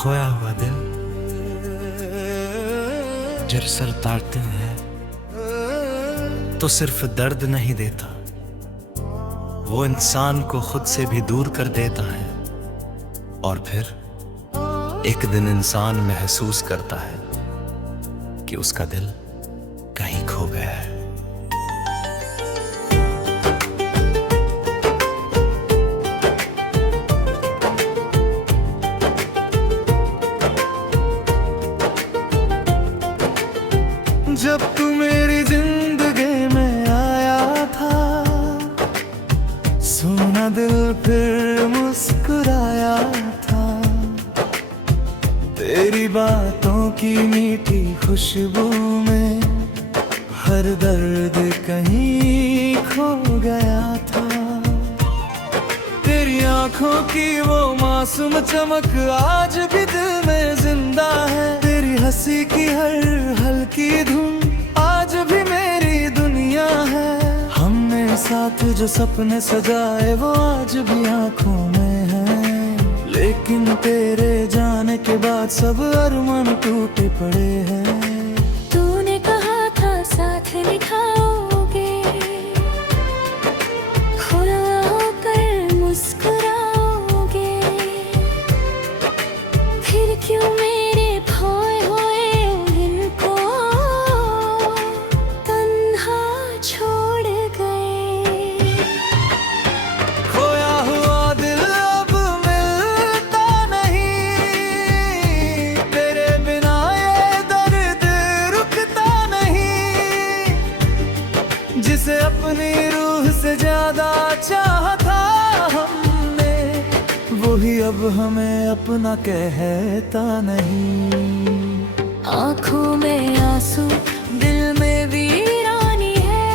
खोया हुआ दिल जब सर ताड़ते हैं तो सिर्फ दर्द नहीं देता, वो इंसान को खुद से भी दूर कर देता है। और फिर एक दिन इंसान महसूस करता है कि उसका दिल कहीं खो गया है। जब तू मेरी जिंदगी में आया था, सोना दिल फिर मुस्कुराया था। तेरी बातों की मीठी खुशबू में हर दर्द कहीं खो गया था। तेरी आंखों की वो मासूम चमक आज भी दिल में जिंदा है। तेरी हंसी की हर हल्की धुन आज भी मेरी दुनिया है। हमने साथ जो सपने सजाए वो आज भी आंखों में है। लेकिन तेरे जाने के बाद सब अरमान टूटे पड़े हैं। तूने कहा था साथ निभाओगे, खुला होकर मुस्कुराओगे, फिर क्यों मेरे खोए हुए दिल को तन्हा छोड़ गए। खोया हुआ दिल अब मिलता नहीं, तेरे बिना ये दर्द रुकता नहीं। जिसे अपनी रूह से ज्यादा चाहा था हमने, वही अब हमें अपना कहता नहीं। आँखों में आंसू, दिल में वीरानी है,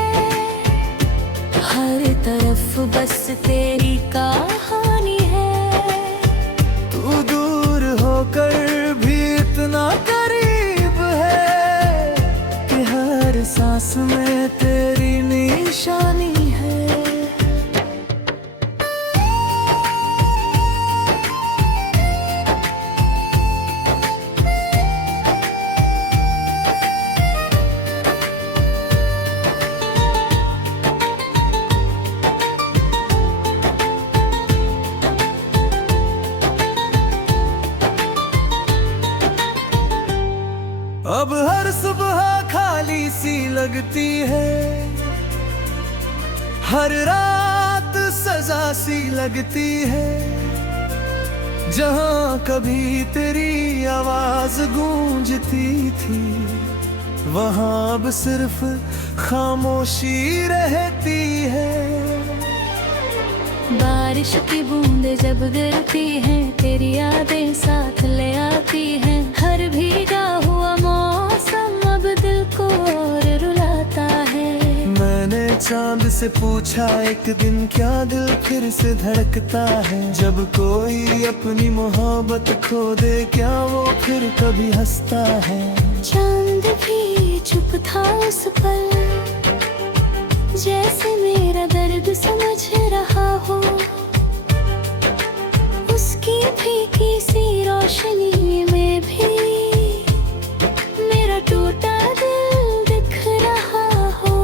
हर तरफ बस तेरी कहानी है। तू दूर होकर भी इतना करीब है कि हर सांस में तेरी निशानी है। अब हर सुबह खाली सी लगती है, हर रात सजा सी लगती है। जहां कभी तेरी आवाज गूंजती थी, वहां अब सिर्फ खामोशी रहती है। बारिश की बूंदें जब गिरती हैं, तेरी यादें साथ ले आती हैं। हर भीगा हुआ मौसम अब दिल को और रुलाता है। मैंने चांद से पूछा एक दिन क्या दिल फिर से धड़कता है। जब कोई अपनी मोहब्बत खो दे क्या वो फिर कभी हंसता है। चांद भी चुप था उस पल, जैसे मेरा दर्द समझ रहा हो। उसकी फीकी सी रोशनी में भी मेरा टूटा दिल दिख रहा हो।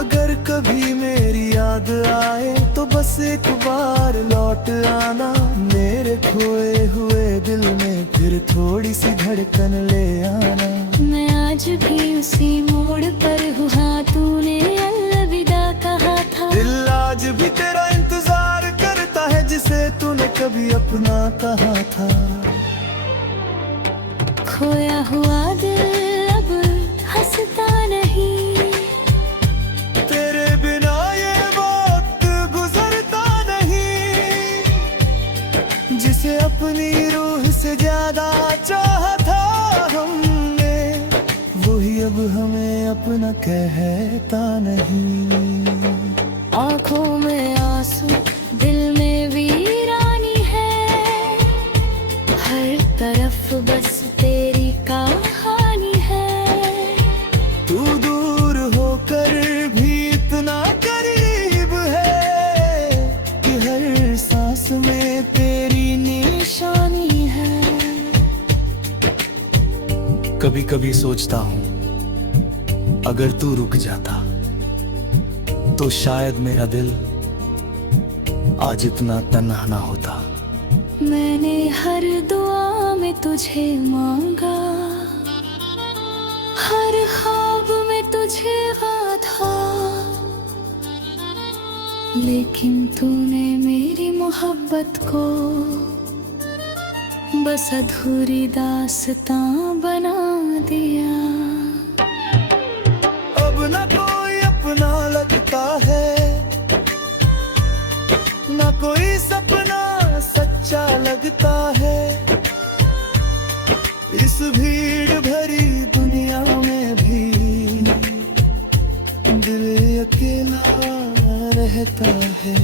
अगर कभी मेरी याद आए तो बस एक बार लौट आना। मेरे खोए हुए दिल में फिर थोड़ी सी धड़कन ले आना। मैं आज भी उसी मोड़ पर हूँ, हाँ तूने अलविदा कहा था। दिल आज भी तेरा इंतजार करता है, जिसे तूने कभी अपना कहा था। खोया हुआ दिल अब हंसता नहीं, तेरे बिना ये वक्त गुजरता नहीं। जिसे अपनी रूह से ज्यादा चाहा था हमने, वही अब हमें अपना कहता नहीं। आँखों में आंसू, दिल में वीरानी है, हर तरफ बस तेरी कहानी है। तू दूर होकर भी इतना करीब है कि हर सांस में तेरी निशानी कभी कभी सोचता हूं अगर तू रुक जाता तो शायद मेरा दिल आज इतना तन्हा ना होता। मैंने हर दुआ में तुझे मांगा, हर ख्वाब में तुझे बांधा, लेकिन तूने मेरी मोहब्बत को बस अधूरी दास्तां बना दिया। अब न कोई अपना लगता है, न कोई सपना सच्चा लगता है। इस भीड़ भरी दुनिया में भी दिल अकेला रहता है।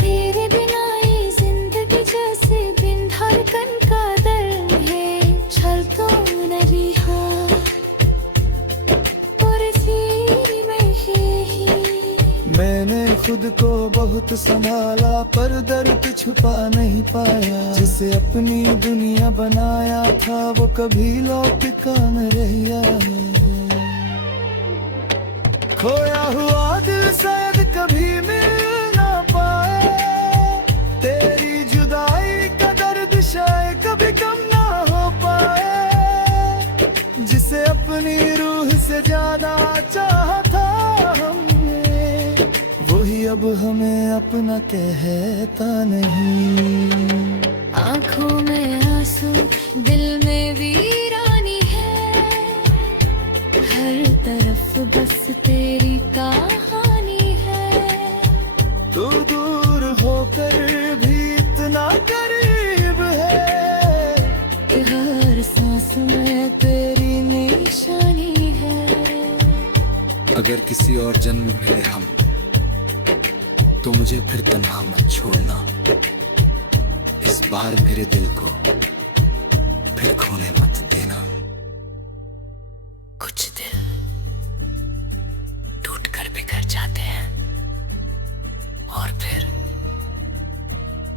तेरे बिना ये जिंदगी जैसे बिन धड़कन का दर्द है। चल तो नहीं हाँ और जी में ही। मैंने खुद को बहुत संभाला पर दर्द छुपा नहीं पाया। जिसे अपनी दुनिया बनाया था वो कभी लौट का न रहा है। खोया हुआ दिल शायद कभी मिल ना पाए। तेरी जुदाई का दर्द शायद कभी कम ना हो पाए। जिसे अपनी रूह से ज्यादा चाहा था हमने, वही अब हमें अपना कहता नहीं। आँखों में आंसू, दिल में वीरानी है। हर तरफ बस तेरी कहानी है। तू दूर होकर भी इतना करीब है कि हर सांस में तेरी निशानी है। अगर किसी और जन्म में मिले हम तो मुझे फिर तन्हा मत छोड़ना। इस बार मेरे दिल को फिर खोने मत देना। कुछ दिल टूट कर बिखर जाते हैं और फिर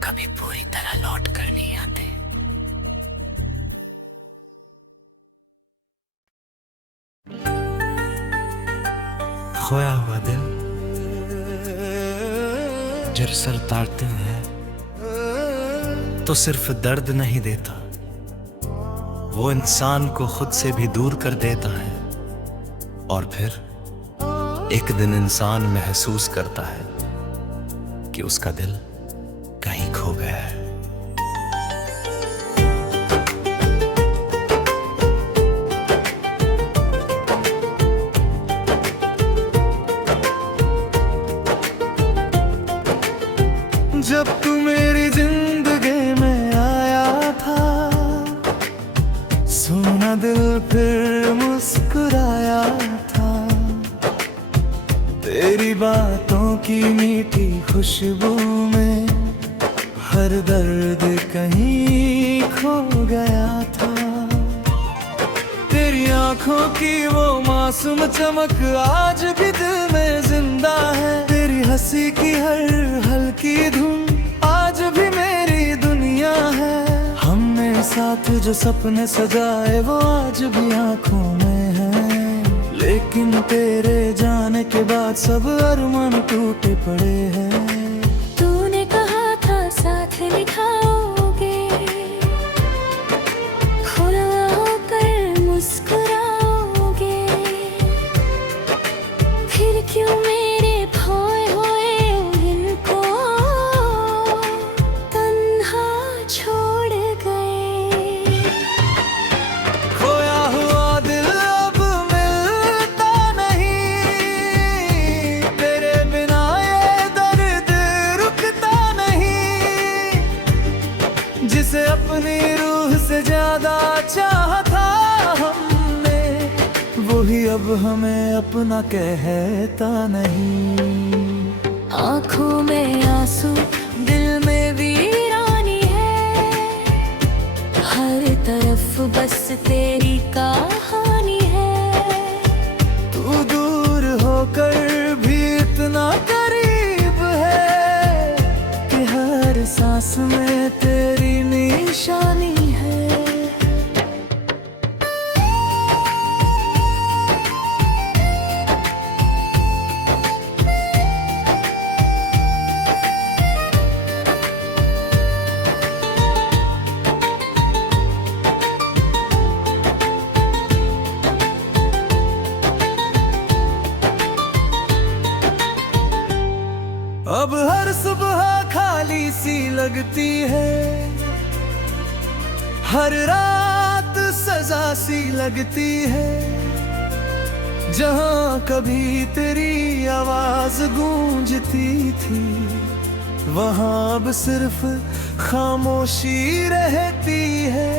कभी पूरी तरह लौट कर नहीं आते। खोया हुआ दिल जब सर तारते हैं तो सिर्फ दर्द नहीं देता, वो इंसान को खुद से भी दूर कर देता है। और फिर एक दिन इंसान महसूस करता है कि उसका दिल कहीं खो गया है। जब तू मेरी जिंदगी में आया था, सोना दिल फिर मुस्कुराया था। तेरी बातों की मीठी खुशबू में हर दर्द कहीं खो गया था। तेरी आंखों की वो मासूम चमक आज भी दिल में जिंदा है। तेरी हंसी की हर हल्की धुन आज भी मेरी दुनिया है। हमने साथ जो सपने सजाए वो आज भी आंखों में है। लेकिन तेरे जाने के बाद सब अरमान टूटे पड़े हैं। तूने कहा था साथ निभाओगे, खुला होकर मुस्कुराओगे। फिर क्यों मेरे खोए हुए इनको तन्हा छोड़ गए। खोया हुआ दिल अब मिलता नहीं। तेरे बिना ये दर्द रुकता नहीं। जिसे अपनी रूह से ज्यादा चाहा था हमने, वही अब हमें अपना कहता नहीं। आँखों में आंसू, दिल में वीरानी है। हर तरफ बस तेरी कहानी है। तू दूर होकर भी इतना करीब है कि हर सांस में तेरी निशानी है। अब हर सुबह खाली सी लगती है, हर रात सजा सी लगती है। जहां कभी तेरी आवाज गूंजती थी, वहां अब सिर्फ खामोशी रहती है।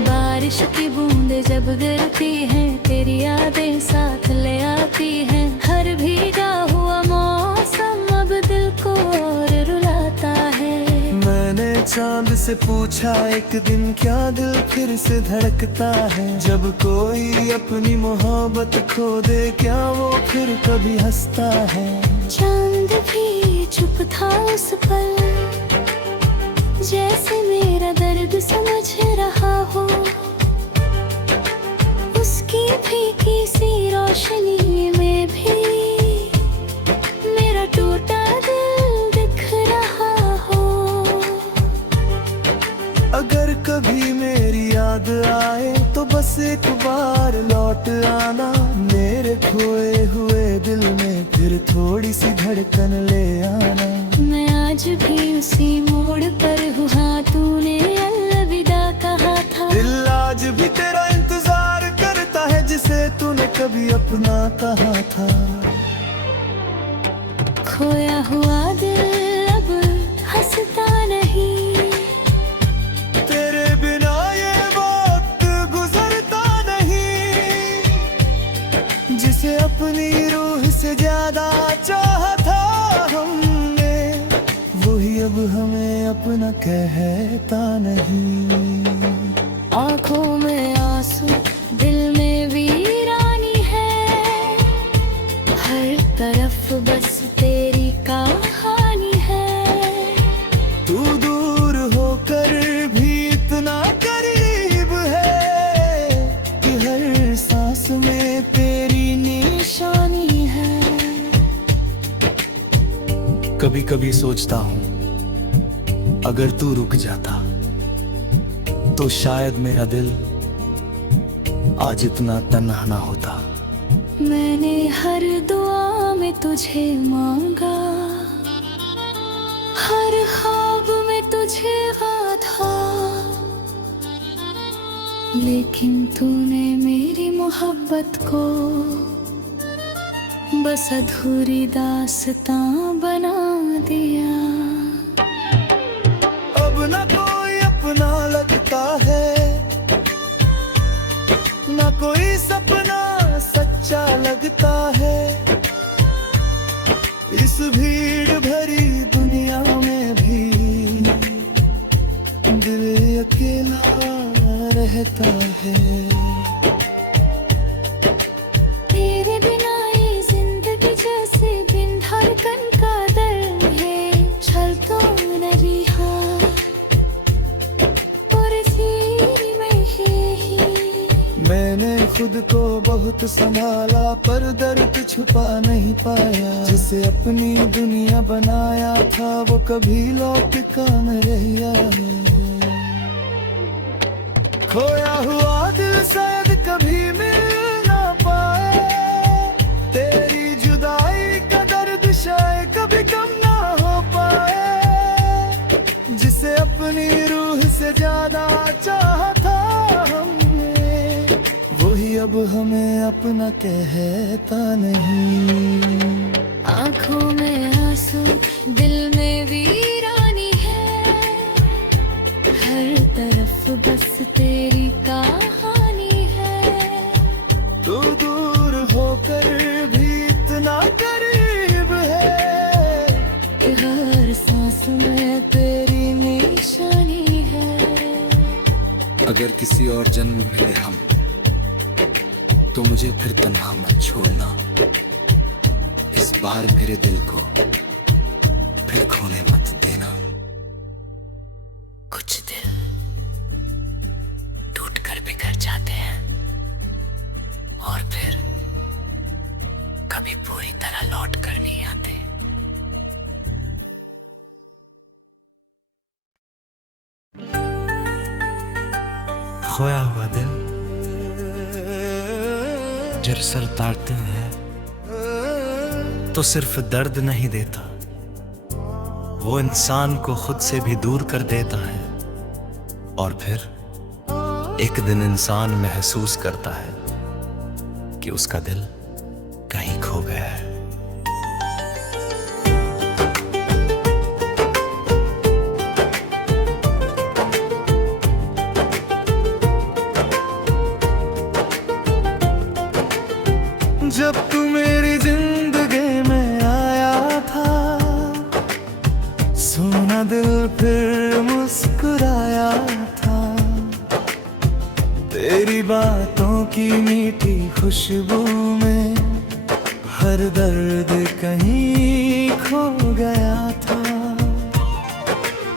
बारिश की बूंदें जब गिरती हैं, तेरी यादें साथ ले आती हैं। हर भीगा हुआ मौसम अब दिल को और रुलाता है। मैंने चांद से पूछा एक दिन, क्या दिल फिर से धड़कता है? जब कोई अपनी मोहब्बत खो दे, क्या वो फिर कभी हंसता है? चांद भी चुप था उस पल, जैसे मेरा दर्द समझ रहा हो। उसकी फीकी सी रोशनी में भी मेरा टूटा दिल दिख रहा हो। अगर कभी मेरी याद आए तो बस एक बार लौट आना, मेरे खोए हुए दिल में फिर थोड़ी सी धड़कन ले आना। मैं आज भी उसी मोड़ पर हूँ, हाँ तूने अलविदा कहा था। दिल आज भी तेरा इंतजार करता है, जिसे तूने कभी अपना कहा था। खोया हुआ दिल अब हंसता नहीं, तेरे बिना ये वक्त गुजरता नहीं। जिसे अपनी रूह से ज्यादा चाहा था हमने, वही अब हमें अपना कहता नहीं। आँखों में आंसू, दिल में वीरानी है। हर तरफ बस तेरी कहानी है। तू दूर होकर भी इतना करीब है कि हर सांस में तेरी निशानी है। कभी कभी सोचता हूँ, अगर तू रुक जाता तो शायद मेरा दिल आज इतना तन्हा ना होता। मैंने हर दुआ में तुझे मांगा, हर ख्वाब में तुझे बांधा, लेकिन तूने मेरी मोहब्बत को बस अधूरी दास्तां बना दिया। अब ना कोई अपना लगता है, ना कोई सपना सच्चा लगता है। इस भीड़ भरी दुनिया में भी दिल अकेला रहता है। तेरे बिना ये जिंदगी जैसे बिन धड़कन का दर्द है। चल तो न रहा और जी में ही। मैंने खुद को बहुत संभाला, पर दर्द छुपा नहीं पाया। जिसे अपनी दुनिया बनाया था, वो कभी लौट का न रहा है। खोया हुआ दिल शायद कभी मिल ना पाए, तेरी जुदाई का दर्द शायद कभी कम ना हो पाए। जिसे अपनी रूह से ज्यादा चाहा था हमने, वही अब हमें अपना कहता नहीं। आँखों में आंसू, दिल में वीरानी है। हर तरफ बस तेरी कहानी है। तू दूर होकर भी इतना करीब है कि हर सांस में तेरी निशानी है। अगर किसी और जन्म में मिले हम, तो मुझे फिर तन्हा मत छोड़ना। इस बार मेरे दिल को फिर खोने मत देना। कुछ दिल टूट कर बिखर जाते हैं और फिर कभी पूरी तरह लौट कर नहीं आते। खोया हुआ दिल जर सर तारते हैं तो सिर्फ दर्द नहीं देता, वो इंसान को खुद से भी दूर कर देता है। और फिर एक दिन इंसान महसूस करता है कि उसका दिल कहीं खो गया है। जब तू मेरी जिंदगी में आया था, सोना दिल फिर मुस्कुराया था। तेरी बातों की मीठी खुशबू में हर दर्द कहीं खो गया था।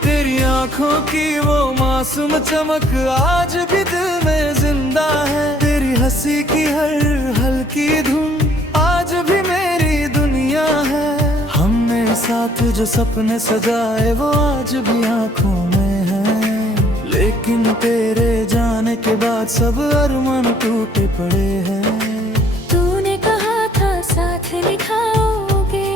तेरी आंखों की वो मासूम चमक आज भी दिल में जिंदा है। तेरी हंसी की हर हल्की धुन आज भी मेरी दुनिया है। हमने साथ जो सपने सजाए वो आज भी आंखों में है। लेकिन तेरे जाने के बाद सब अरमान टूटे पड़े हैं। तूने कहा था साथ निभाओगे,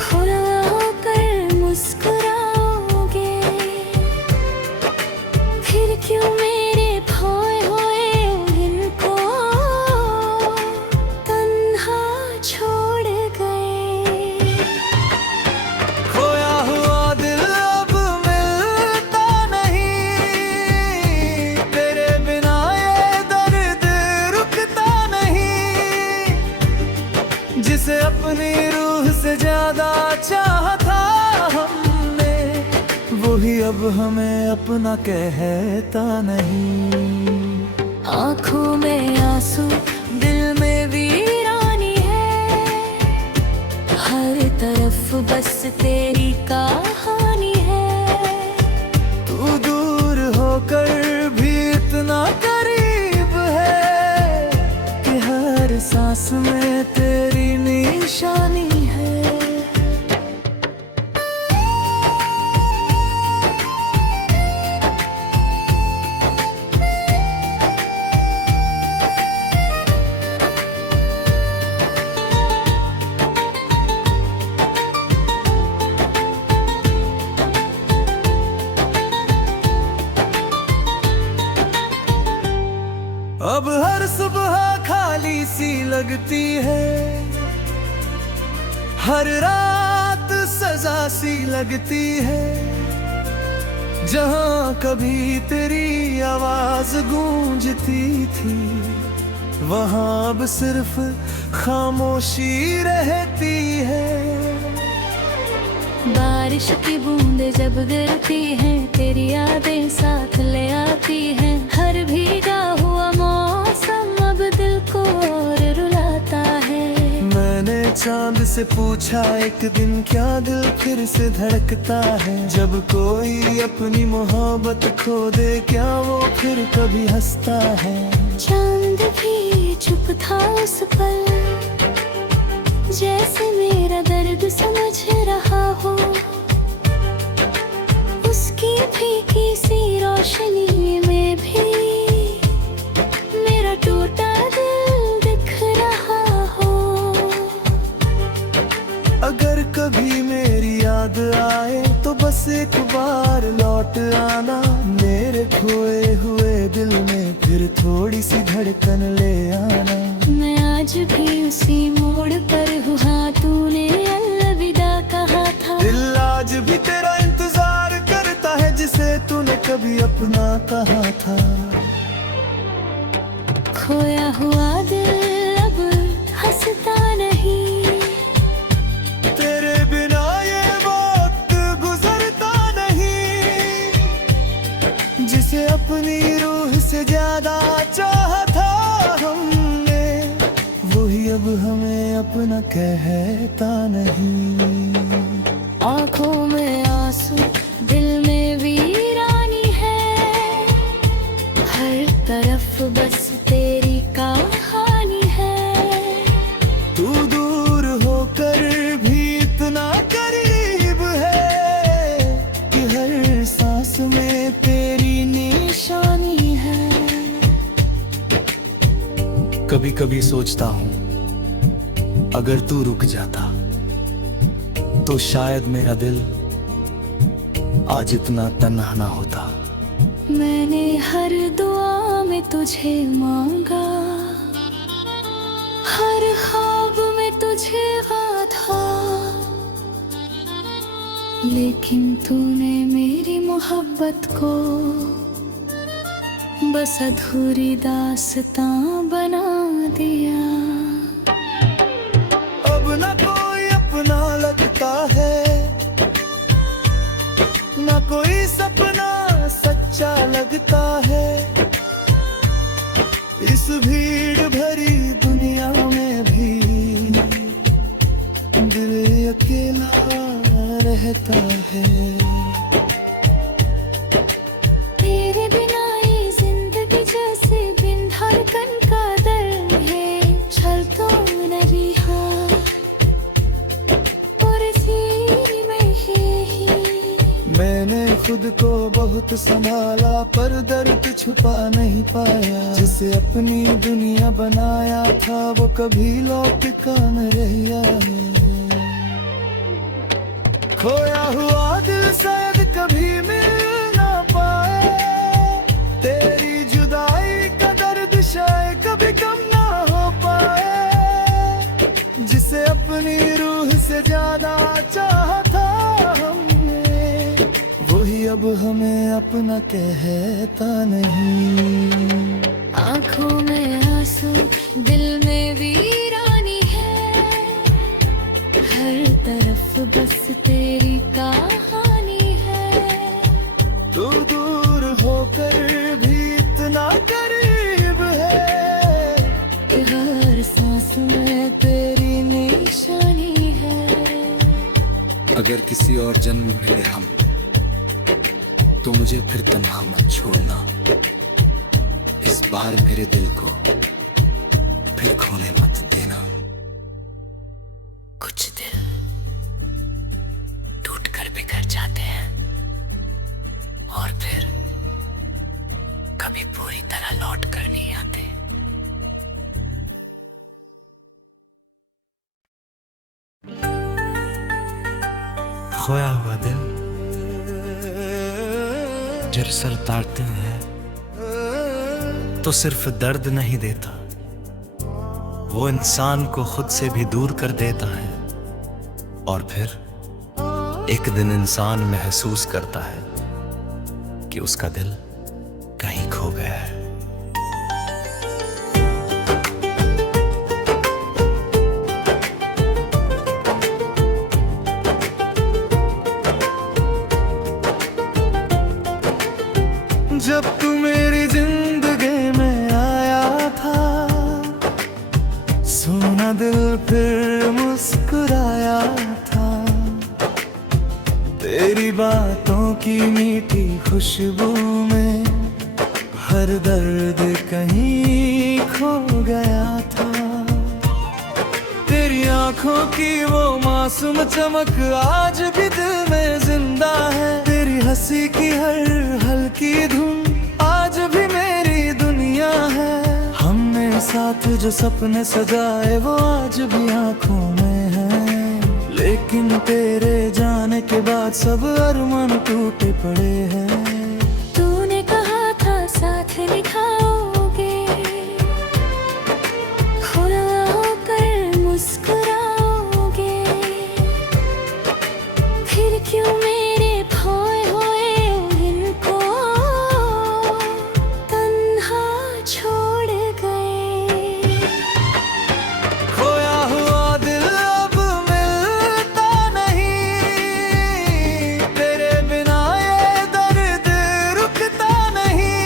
खुला होकर मुस्कुराओगे। फिर क्यों मेरे खोए हुए दिल को तन्हा छोड़ गए। खोया हुआ दिल अब मिलता नहीं, तेरे बिना ये दर्द रुकता नहीं। जिसे अपनी रूह से ज्यादा चाहा था हमने, वही अब हमें अपना कहता नहीं। आँखों में आंसू, दिल में वीरानी है। हर तरफ बस तेरी कहानी है। तू दूर होकर भी इतना करीब है कि हर सांस में तेरी निशानी है। अब हर सुबह खाली सी लगती है, हर रात सजा सी लगती है। जहां कभी तेरी आवाज गूंजती थी, वहां अब सिर्फ खामोशी रहती है। बारिश की बूंदें जब गिरती हैं, तेरी यादें साथ ले आती हैं। हर भीगा हुआ मौसम अब दिल को और रुलाता है। मैंने चांद से पूछा एक दिन क्या दिल फिर से धड़कता है। जब कोई अपनी मोहब्बत खो दे क्या वो फिर कभी हंसता है। चांद भी चुप था उस पल, जैसे मेरा दर्द समझ रहा हो। उसकी फीकी सी रोशनी में भी मेरा टूटा दिल दिख रहा हो। अगर कभी मेरी याद आए तो बस एक बार लौट आना। मेरे खोए हुए दिल में फिर थोड़ी सी धड़कन ले आना। मैं आज भी उसी मोड़ पर हूँ, हाँ तूने अलविदा कहा था। दिल आज भी तेरा इंतजार करता है, जिसे तूने कभी अपना कहा था। खोया हुआ दिल अब हंसता नहीं, तेरे बिना ये वक्त गुजरता नहीं। जिसे अपनी रूह से ज्यादा चाहा था हमने, वही अब हमें अपना कहता नहीं। आँखों में आंसू, दिल में वीरानी है। हर तरफ बस तेरी कहानी है। तू दूर होकर भी इतना करीब है कि हर सांस में तेरी निशानी है। कभी कभी सोचता हूँ अगर तू रुक जाता तो शायद मेरा दिल आज इतना तन्हा ना होता। मैंने हर दुआ में तुझे मांगा, हर ख्वाब में तुझे गाथा, लेकिन तूने मेरी मोहब्बत को बस अधूरी दास्तां बना दिया। अब ना कोई अपना लगता है, ना कोई सपना सच्चा लगता है। इस भीड़ भरी दुनिया में भी दिल अकेला रहता है। तेरे बिना ये जिंदगी जैसे बिन धड़कन का दर्द है। चल तो न रहा और जी में ही मैंने खुद को बहुत संभाला, पर दर्द छुपा नहीं पाया। जिसे अपनी दुनिया बनाया था वो कभी लौट का न रहा है। खोया हुआ दिल शायद कभी मिल ना पाए, तेरी जुदाई का दर्द शायद कभी कम ना हो पाए। जिसे अपनी रूह से ज्यादा चाहा था हमने, वही अब हमें अपना कहता नहीं। आँखों में आंसू दिल में वीरानी है, हर तरफ बस तेरी कहानी है। तू दूर होकर भी इतना करीब है कि हर सांस में तेरी निशानी है। अगर किसी और जन्म में मिले हम तो मुझे फिर तन्हा मत छोड़ना। इस बार मेरे दिल को फिर खोने मत देना। कुछ दिल टूट कर बिखर जाते हैं और फिर कभी पूरी तरह लौट कर नहीं आते। खोया हुआ दिल जब सर तारते हैं तो सिर्फ दर्द नहीं देता, वो इंसान को खुद से भी दूर कर देता है। और फिर एक दिन इंसान महसूस करता है कि उसका दिल कहीं खो गया है। जब तू मेरी जिंदगी में आया था, सोना दिल फिर मुस्कुराया था। तेरी बातों की मीठी खुशबू में हर दर्द कहीं खो गया था। तेरी आंखों की वो मासूम चमक आज भी दिल में जिंदा है। तेरी हंसी की हर हल्की धुन आज भी मेरी दुनिया है। हमने साथ जो सपने सजाए वो आज भी आंखों में है। लेकिन तेरे जाने के बाद सब अरमान टूटे पड़े हैं। तूने कहा था साथ निभाओगे, खुला होकर मुस्कुराओगे, फिर क्यों मेरे खोए हुए दिल को तन्हा छोड़ गए। खोया हुआ दिल अब मिलता नहीं, तेरे बिना ये दर्द रुकता नहीं।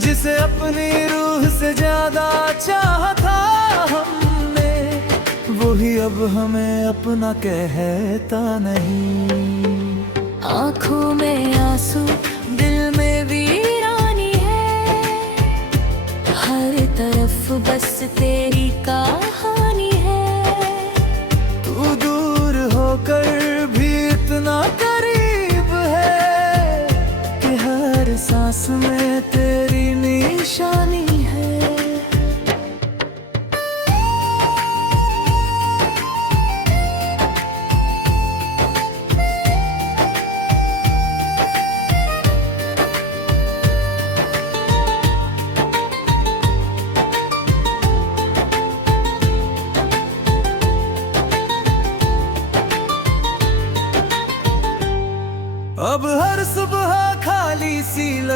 जिसे अपनी रूह से ज्यादा चाहा था हमने, वही अब हमें अपना कहता नहीं। आँखों में आंसू दिल में वीरानी है, हर तरफ बस तेरी कहानी है। तू दूर होकर भी इतना करीब है कि हर सांस में तेरी निशानी है।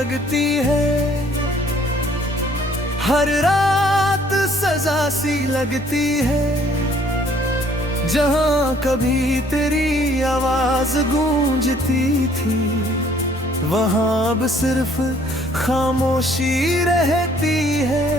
लगती है, हर रात सजा सी लगती है। जहां कभी तेरी आवाज गूंजती थी, वहां अब सिर्फ खामोशी रहती है।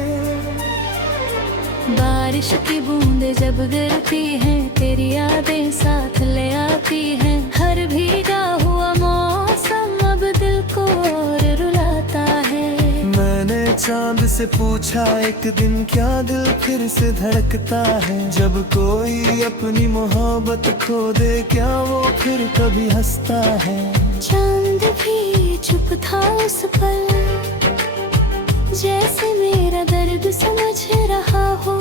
बारिश की बूंदें जब गिरती हैं, तेरी यादें साथ ले आती हैं। हर भीगा हुआ मौसम अब दिल को और रुलाता है। मैंने चांद से पूछा एक दिन, क्या दिल फिर से धड़कता है? जब कोई अपनी मोहब्बत खो दे, क्या वो फिर कभी हंसता है? चांद भी चुप था उस पल, जैसे मेरा दर्द समझ रहा हो।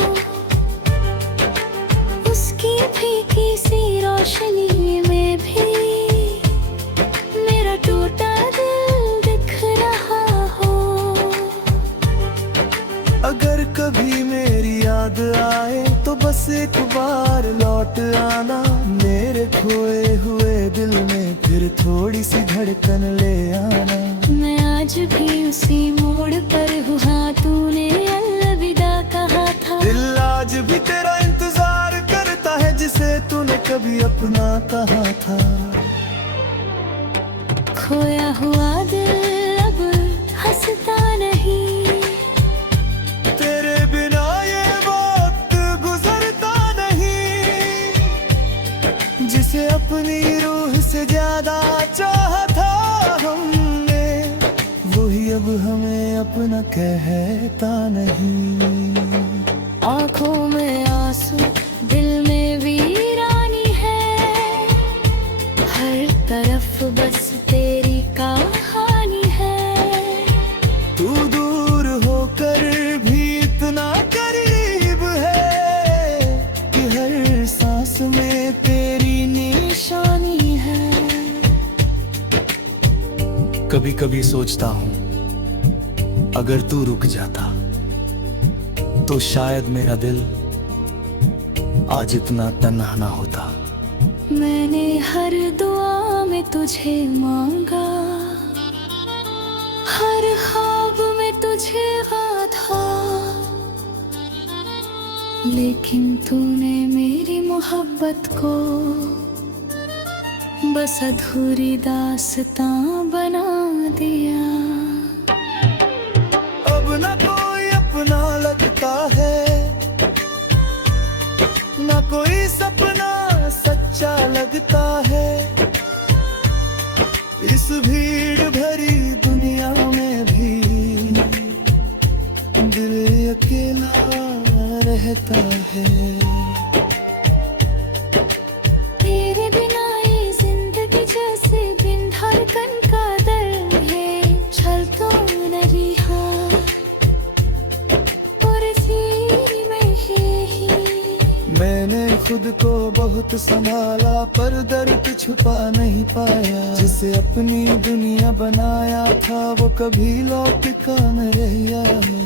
उसकी फीकी सी रोशनी में भी मेरा टूटा दिल दिख रहा हो। अगर कभी मेरी याद आए तो बस एक बार लौट आना, मेरे खोए हुए दिल में फिर थोड़ी सी धड़कन ले आना। मैं आज भी उसी मोड़ पर हूँ, हाँ तूने अलविदा कहा था। दिल आज भी तेरा इंतजार करता है, जिसे तूने कभी अपना कहा था। खोया हुआ दिल अब हंसता नहीं, तेरे बिना ये वक्त गुजरता नहीं। जिसे अपनी रूह से ज्यादा चाहा था हमने, वही अब हमें अपना कहता नहीं। आँखों में आंसू, दिल में वीरानी है। हर तरफ बस तेरी कहानी है। तू दूर होकर भी इतना करीब है कि हर सांस में तेरी निशानी है। कभी कभी सोचता हूँ, अगर तू रुक जाता तो शायद मेरा दिल आज इतना तन्हा ना होता। मैंने हर दुआ में तुझे मांगा, हर ख्वाब में तुझे बांधा, लेकिन तूने मेरी मोहब्बत को बस अधूरी दास्तां बना दिया। अब ना कोई अपना लगता है, ना कोई सपना सच्चा लगता है। इस भीड़ भरी दुनिया में भी दिल अकेला रहता है। तेरे बिना ये जिंदगी जैसे बिन धड़कन का दर्द है। चल तो नहीं हाँ, और जी में ही मैंने खुद को बहुत संभाला, पर दर्द छुपा नहीं पाया। जिसे अपनी दुनिया बनाया था, वो कभी लौट का न रहा है।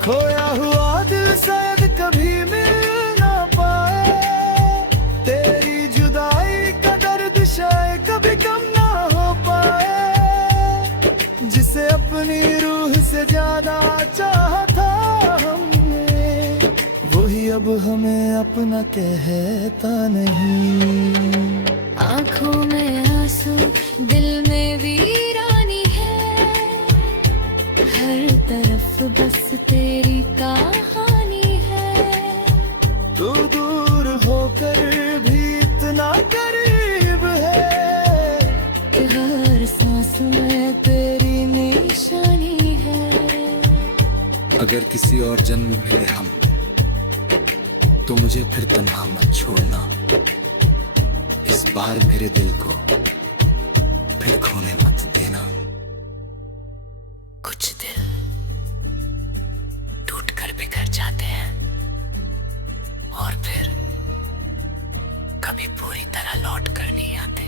खोया हुआ दिल शायद कभी मिल ना पाए, तेरी जुदाई का दर्द शायद कभी कम ना हो पाए। जिसे अपनी रूह से ज्यादा चाहा था हमने, वही अब हमें अपना कहता नहीं। आँखों में आंसू, दिल में वीरानी है। हर तरफ बस तेरी कहानी है। तू दूर होकर भी इतना करीब है कि हर सांस में तेरी निशानी है। अगर किसी और जन्म में मिले हम, तो मुझे फिर तन्हा मत छोड़ना। इस बार मेरे दिल को फिर खोने मत देना। कुछ दिल टूट कर बिखर जाते हैं और फिर कभी पूरी तरह लौट कर नहीं आते।